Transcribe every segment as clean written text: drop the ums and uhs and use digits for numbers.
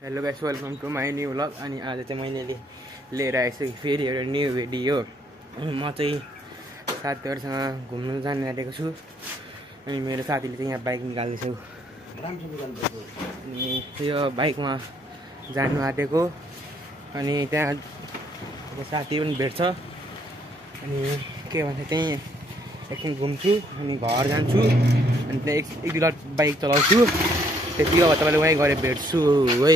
Hello guys, welcome to my new vlog. अनि आज चाहिँ मैले लिएर आइसकेँ फेरि एउटा न्यू भिडियो। म चाहिँ साथीहरूसँग घुम्नु जान आँटेको छु। अनि मेरो साथीले चाहिँ यहाँ बाइक निकाल्दैछ। अनि यो बाइकमा जानु आँटेको। अनि त्यहाँ साथी पनि भेट्छ। अनि के भन्छ त्यहीँ एकछिन घुम्छु अनि घर जान्छु। अनि त्यहाँ एक दुई बाइक चलाउँछु। त्यति हो, तपाईँले वहीँ गएर भेट्छु है।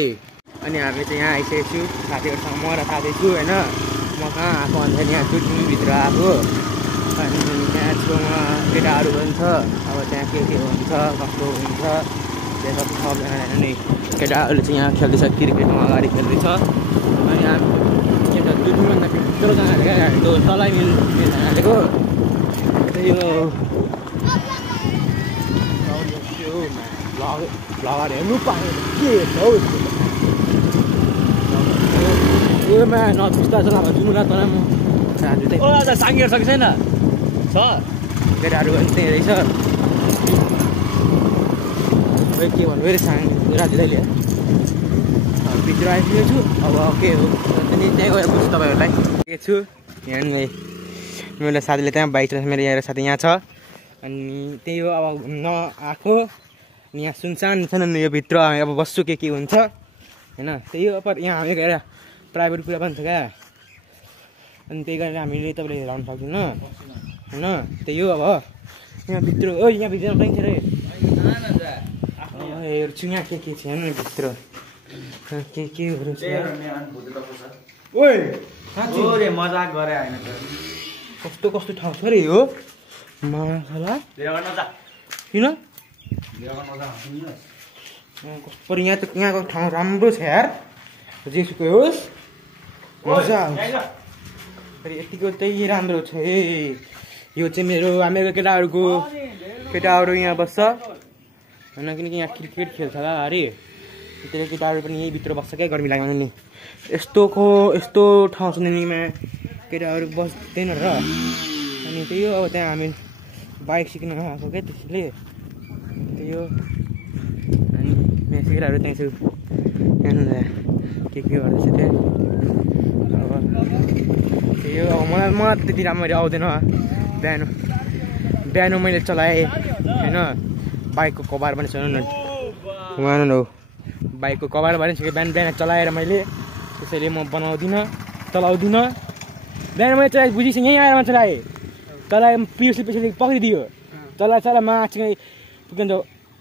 अनि हामी चाहिँ यहाँ आइसकेको छु साथीहरूसँग। म र साथी छु होइन। म कहाँ आएको भन्दा यहाँ भित्र आएको। अनि त्यहाँ छेउमा केटाहरू पनि छ। अब त्यहाँ के हुन्छ कस्तो हुन्छ त्यो सब सबजना नि केटाहरूले चाहिँ यहाँ खेल्दैछ, क्रिकेटमा अगाडि खेल्दैछ। अनि हामी एउटा दुईजना भित्रजना क्या त्यो तलै मिलेको त्यही हो। भ्लगर हेर्नु पायो के हौ उयोमा नबिस्ता छ जुन न तर म साथी चाहिँ साङ्गेर सके छैन छ केटाहरू त्यही रहेछ। के भन्नु फेरि साङ्गे राति दाइले भित्र आइपुगेको छु। अब के हो अनि त्यहीँ गएर बुझ्छु तपाईँहरूलाई के छु। यहाँ मेरो साथीले त्यहाँ बाइक चलाउँछ, मेरो यहाँ साथी यहाँ छ। अनि त्यही हो, अब घुम्न आएको। अनि यहाँ सुनसान छैन यो भित्र अब बस्छु के हुन्छ होइन। त्यही हो, पर यहाँ हामी गएर प्राइभेट कुरा पनि छ क्या। अनि त्यही गरेर हामीले तपाईँले हेराउनु सक्दैन होइन। त्यही हो, अब यहाँभित्र ओ यहाँभित्र पाइन्छ रे हेर्छु यहाँ के छ हेर्नु भित्र केहरू छ। ओए मजाक गरे होइन कस्तो कस्तो ठाउँ छ अरे यो माछाला किन पर यहाँको ठाउँ राम्रो छ यार। जेसुकै होस् मजा आउँछ। फेरि यतिको त्यही राम्रो छ है। यो चाहिँ मेरो केटाहरू यहाँ बस्छ होइन, किनकि यहाँ क्रिकेट खेल्छ होला अरे। त्यसले केटाहरू पनि यहीँभित्र बस्छ क्या गर्मी लाग्यो नि। यस्तो ठाउँ छ निमा केटाहरू बस्दैन र। अनि त्यही हो, अब त्यहाँ हामी बाइक सिक्न आएको क्या त्यसले। त्यही हो। अनि मेरो केटाहरू त्यहीँ छु हेर्नु के गर्दैछ त्यहाँ। अब त्यही हो, अब मलाई त्यति राम्ररी आउँदैन। बिहान मैले चलाएँ होइन। बाइकको कभर पनि छैन न हौ, बाइकको कभर पनि छ बिहान चलाएर मैले। त्यसैले म चलाउँदिनँ। बिहान मैले चलाएँ बुझिस, यहीँ आएर म चलाएँ पछि पक्रिदियो चला माथि के भन्छ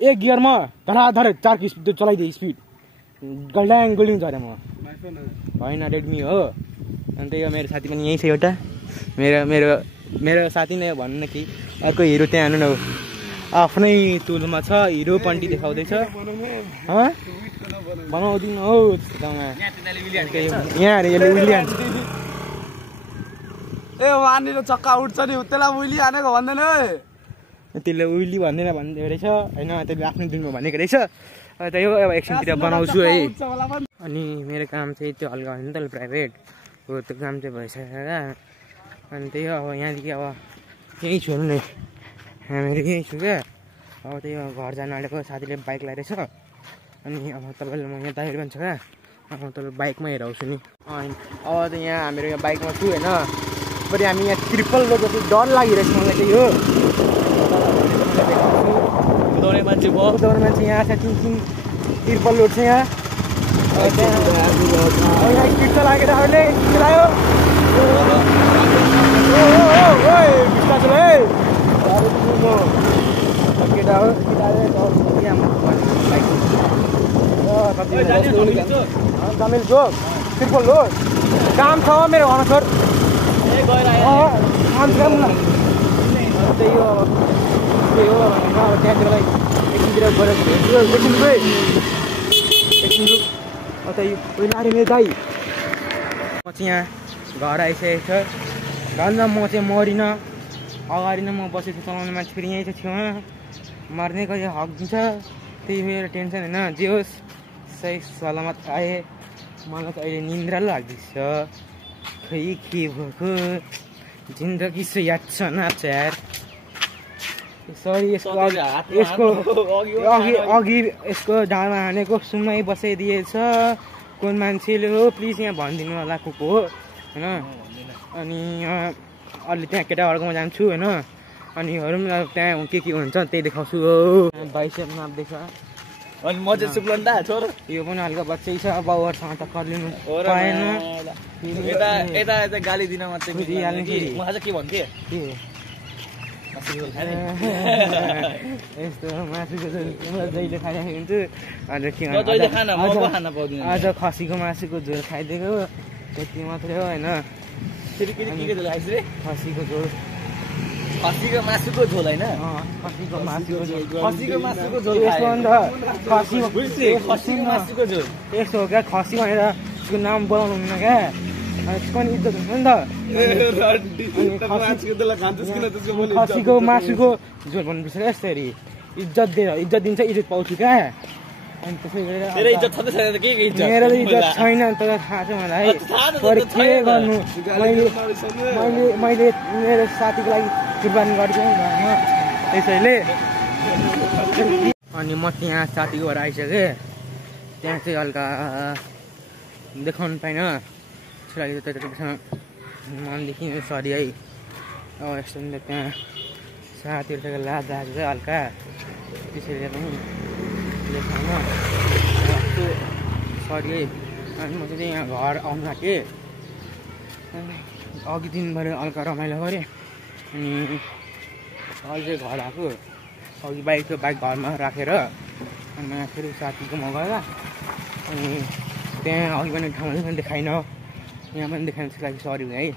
एक गियरमा धराधर 4 स्पिड चलाइदिएँ। स्पिड गोल्डिङ झरे म होइन रेडमी हो। अनि त्यही हो, मेरो साथी पनि यहीँ छ एउटा। मेरो साथी नै भन्नु कि अर्को हिरो त्यहाँ हेर्नु न हौ, आफ्नै तुलमा छ हिरो पन्टी देखाउँदैछ। बनाउँदिन हौ यहाँ अरे यसले विलियन ए वानीले चक्का उठ्छ नि त्यसलाई उइली हानेको भन्दैन त्यसले उइली भन्दैन भन्दै रहेछ होइन। त्यसले आफ्नो दिनमा भनेको रहेछ। त्यही हो, अब एकछिनतिर बनाउँछु है। अनि मेरो काम चाहिँ त्यो हल्का हुन्छ नि त प्राइभेट हो, त्यो काम चाहिँ भइसक्यो क्या। अनि त्यही हो, अब यहाँदेखि अब यहीँ छु हेर्नु नि हामीहरू यहीँ छु क्या। अब त्यही हो, घर जानु आँटेको साथीले बाइक ल्याइरहेछ। अनि अब तपाईँले म यहाँ दाइहरू पनि छ क्या। अब तपाईँ बाइकमै हेराउँछु नि। अब त यहाँ हामीहरू यहाँ बाइकमा छु होइन। फेरि हामी यहाँ ट्रिपल रोड डर लागिरहेछ मलाई। त्यही हो, कुदाउने मान्छे यहाँ छ। ट्रिपल रोड छ यहाँ। स्पिड चलाएको केटाहरूले चलायो केटा हो जमिल चोक ट्रिपल रोड काम छ मेरो घरमा छोड काम छ न। त्यही हो, अब त्यहाँतिरलाई एकछिनतिर गएर एकछिन रुक। उहिले मेरो दाइ म चाहिँ यहाँ घर आइसकेको छ। झन् म चाहिँ मरिनँ अगाडि नै म बसेको चलाउने मान्छे फेरि यहीँ छ छेउमा मर्ने कहिले हक दिन्छ। त्यही मेरो टेन्सन होइन। जे होस् सही सलामत आएँ। मलाई त अहिले निन्द्रा लाग्दैछ। खै के भएको जिन्दगी से याद छ नाच यार। सरी यसको अघि यसको ढाडमा हानेको सुम्मै बसाइदिएछ कुन मान्छेले हो प्लिज यहाँ भनिदिनु होला को हो होइन अनि अलि त्यहाँ केटाहरूकोमा जान्छु होइन अनि त्यहाँ के हुन्छ त्यही देखाउँछु हो बाइसेपमा देख्छ अनि म चाहिँ सुप्लन्दा छोरो यो पनि हल्का बच्चै छ बाउहरूसँग त कलिनु पाएन यता यता यता गाली दिन मात्रै म आज के भन्थेँ यस्तो मासुको झोल जहिले खाइरहेको हुन्छु अन्त के आज खसीको मासुको झोल खाइदिएको त्यति मात्रै हो होइन खसीको झोल खसीको मासुको झोल होइन खसीको मासुको झोल खसीको मासुको झोल खसीको मासुको झोल यस्तो हो क्या खसी भनेर त्यसको नाम बोलाउनु हुन्न क्या त्यसको पनि इज्जत हुन्छ नि त खसीको मासुको झोल भन्नुपर्छ क्या यसरी इज्जत दिन्छ इज्जत पाउँछु क्या अनि त्यसै गरेर मेरो इज्जत छँदैछ के इज्जत मेरो इज्जत छैन तर थाहा छ मलाई तर के गर्नु मैले मेरो साथीको लागि कुर्बानी गरिदिएँ घरमा त्यसैले अनि म त्यहाँ साथीको घर आइसकेँ त्यहाँ चाहिँ हल्का देखाउनु पाइनँ त्यसको लागि त्यससँग मनदेखि सरी है अब यस्तो नि त्यहाँ साथीहरू लाज आएको चाहिँ हल्का त्यसैले पनि देखाउन सरी है अनि म चाहिँ यहाँ घर आउनु आँटेँ अघि दिनभरि हल्का रमाइलो गरेँ अनि अहिले चाहिँ घर आएको अघि बाइक घरमा राखेर अनि यहाँ फेरि साथीकोमा गएर अनि त्यहाँ अघि पनि ठाउँमा पनि देखाइनँ यहाँ पनि देखाइनु त्यसको लागि सरी है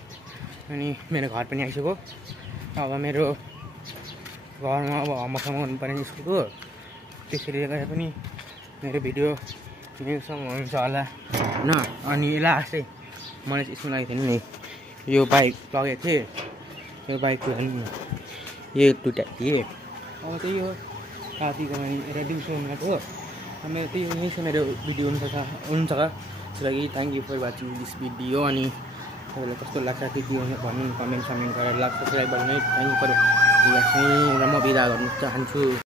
अनि मेरो घर पनि आइसक्यो अब मेरो घरमा अब होमवर्कसम्म गर्नुपर्ने स्कुलको त्यसरी गए पनि मेरो भिडियो मेरोसँग हुन्छ होला होइन अनि लास्टै मैले यसमा लगेको थिएँ नि यो बाइक लगेको थिएँ यो बाइकको यो दुइटा थिएँ अब त्यही हो साथीकोमा दिउँसो उनीहरूको मेरो त्यही यही छ मेरो भिडियो हुन्छ त्यसको लागि thank you for watching this video अनि तपाईँलाई कस्तो लाग्छ त्यति भन्नु कमेन्ट गरेर लाग्छ त्यसलाई भन्नु थ्याङ्क यू फर र म बिदा गर्न चाहन्छु।